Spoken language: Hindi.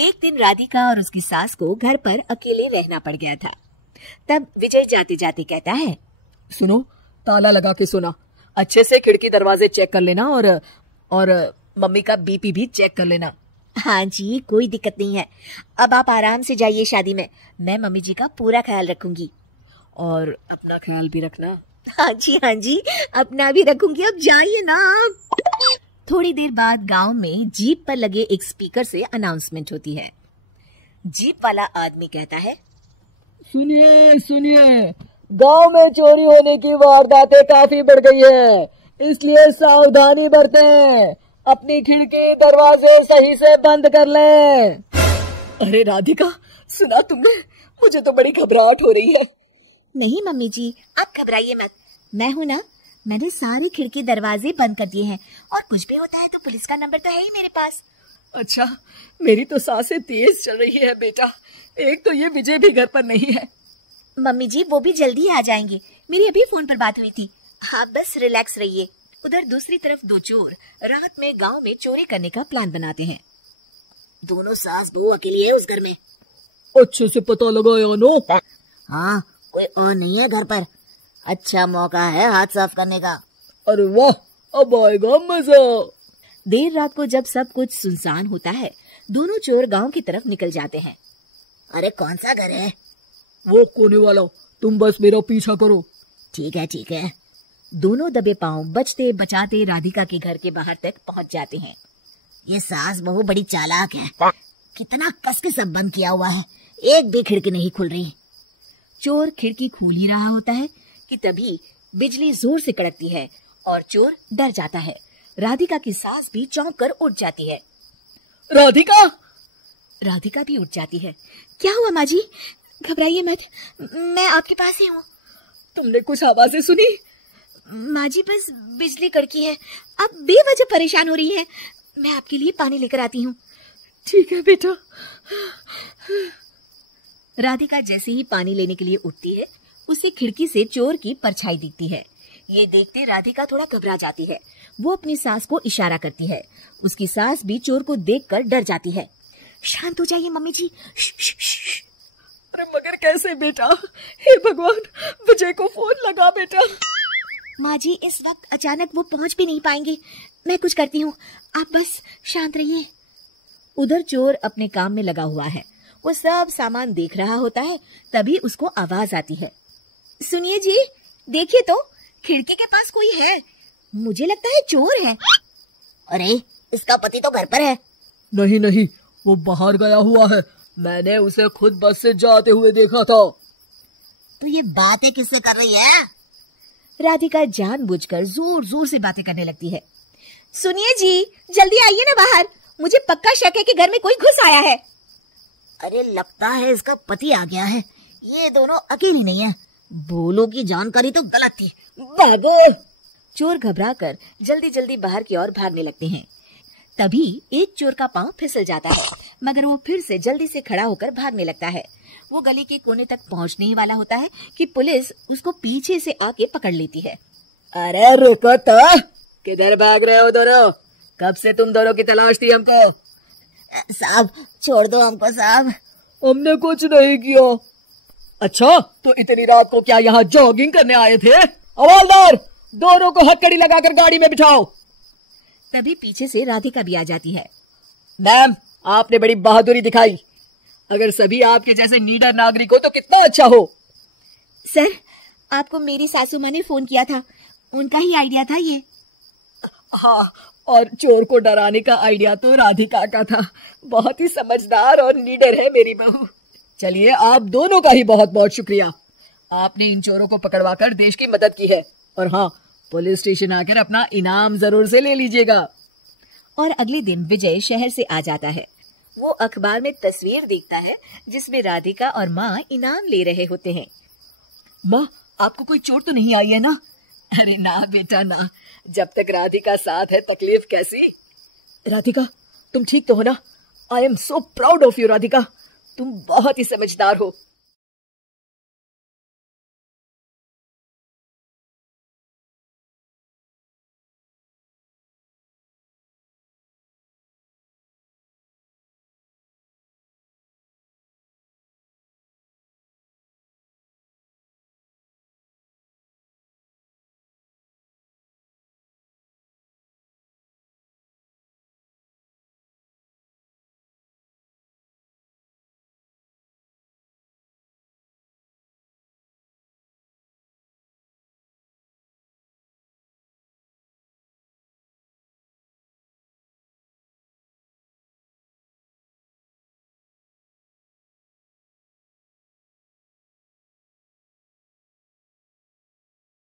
एक दिन राधिका और उसकी सास को घर पर अकेले रहना पड़ गया था। तब विजय जाते जाते कहता है, सुनो, ताला लगा के सोना, अच्छे से खिड़की दरवाजे चेक कर लेना और मम्मी का बीपी भी चेक कर लेना। हाँ जी, कोई दिक्कत नहीं है। अब आप आराम से जाइए शादी में, मैं मम्मी जी का पूरा ख्याल रखूंगी। और अपना ख्याल भी रखना। हाँ जी, अपना भी रखूंगी। अब जाइए ना आप। थोड़ी देर बाद गांव में जीप पर लगे एक स्पीकर से अनाउंसमेंट होती है। जीप वाला आदमी कहता है, सुनिए, गांव में चोरी होने की वारदातें काफी बढ़ गई है, इसलिए सावधानी बरतें, अपनी खिड़की दरवाजे सही से बंद कर लें। अरे राधिका, सुना तुमने? मुझे तो बड़ी घबराहट हो रही है। नहीं मम्मी जी, आप घबराइए मत, मैं हूं ना। मैंने सारे खिड़की दरवाजे बंद कर दिए हैं, और कुछ भी होता है तो पुलिस का नंबर तो है ही मेरे पास। अच्छा, मेरी तो सांसें तेज चल रही है बेटा। एक तो ये विजय भी घर पर नहीं है। मम्मी जी, वो भी जल्दी आ जाएंगे, मेरी अभी फोन पर बात हुई थी। आप बस रिलैक्स रहिए। उधर दूसरी तरफ दो चोर रात में गांव में चोरी करने का प्लान बनाते हैं। दोनों सास बहू अकेली है उस घर में। अच्छे से पता लगाया नो? हाँ, कोई और नहीं है घर पर। अच्छा मौका है हाथ साफ करने का। अरे वाह, अब आएगा मजा। देर रात को जब सब कुछ सुनसान होता है, दोनों चोर गांव की तरफ निकल जाते हैं। अरे कौन सा घर है? वो कोने वाला, तुम बस मेरा पीछा करो। ठीक है। दोनों दबे पांव बचते बचाते राधिका के घर के बाहर तक पहुंच जाते हैं। ये सास बहू बड़ी चालाक है, कितना कस के सब बंद किया हुआ है, एक भी खिड़की नहीं खुल रही। चोर खिड़की खोल ही रहा होता है कि तभी बिजली जोर से कड़कती है और चोर डर जाता है। राधिका की सास भी चौंक कर उठ जाती है। राधिका भी उठ जाती है। क्या हुआ माँ जी? घबराइए मत, मैं आपके पास ही हूँ। तुमने कुछ आवाजें सुनी? माँ जी, बस बिजली कड़की है, आप बेवजह परेशान हो रही हैं। मैं आपके लिए पानी लेकर आती हूँ। ठीक है बेटा। राधिका जैसे ही पानी लेने के लिए उठती है, उसे खिड़की से चोर की परछाई दिखती है। ये देखते राधिका थोड़ा घबरा जाती है। वो अपनी सास को इशारा करती है। उसकी सास भी चोर को देखकर डर जाती है। शांत हो जाइए मम्मी जी। अरे मगर कैसे बेटा? हे भगवान, विजय को फोन लगा बेटा। माँ जी, इस वक्त अचानक वो पहुंच भी नहीं पाएंगे। मैं कुछ करती हूँ, आप बस शांत रहिए। उधर चोर अपने काम में लगा हुआ है। वो सब सामान देख रहा होता है। तभी उसको आवाज आती है, सुनिए जी, देखिए तो खिड़की के पास कोई है। मुझे लगता है चोर है। अरे, इसका पति तो घर पर है। नहीं, वो बाहर गया हुआ है, मैंने उसे खुद बस से जाते हुए देखा था। तो ये बातें किससे कर रही है? राधिका जानबूझकर जोर जोर से बातें करने लगती है। सुनिए जी, जल्दी आइए ना बाहर, मुझे पक्का शक है कि घर में कोई घुस आया है। अरे लगता है इसका पति आ गया है, ये दोनों अकेली नहीं है। बोलो की जानकारी तो गलत थी, भागो। चोर घबराकर जल्दी जल्दी बाहर की ओर भागने लगते हैं। तभी एक चोर का पांव फिसल जाता है, मगर वो फिर से जल्दी से खड़ा होकर भागने लगता है। वो गली के कोने तक पहुंचने ही वाला होता है कि पुलिस उसको पीछे से आके पकड़ लेती है। अरे रुको तो, किधर भाग रहे हो दोनों? कब से तुम दोनों की तलाश थी हमको? साहब, छोड़ दो हमको साहब। हमने कुछ नहीं किया। अच्छा, तो इतनी रात को क्या यहाँ जॉगिंग करने आए थे? हवलदार, दोनों को हथकड़ी लगाकर गाड़ी में बिठाओ। तभी पीछे से राधिका भी आ जाती है। मैम, आपने बड़ी बहादुरी दिखाई। अगर सभी आपके जैसे नीडर नागरिक हो तो कितना अच्छा हो। सर, आपको मेरी सासू माँ ने फोन किया था, उनका ही आइडिया था ये। हाँ, और चोर को डराने का आइडिया तो राधिका का था। बहुत ही समझदार और नीडर है मेरी बहू। चलिए, आप दोनों का ही बहुत बहुत शुक्रिया। आपने इन चोरों को पकड़वाकर देश की मदद की है। और हाँ, पुलिस स्टेशन आकर अपना इनाम जरूर से ले लीजिएगा। और अगले दिन विजय शहर से आ जाता है। वो अखबार में तस्वीर देखता है जिसमें राधिका और माँ इनाम ले रहे होते हैं। माँ, आपको कोई चोट तो नहीं आई है ना? अरे ना बेटा ना, जब तक राधिका साथ है तकलीफ कैसी? राधिका, तुम ठीक तो हो ना? I am so proud of you Radhika, तुम बहुत ही समझदार हो।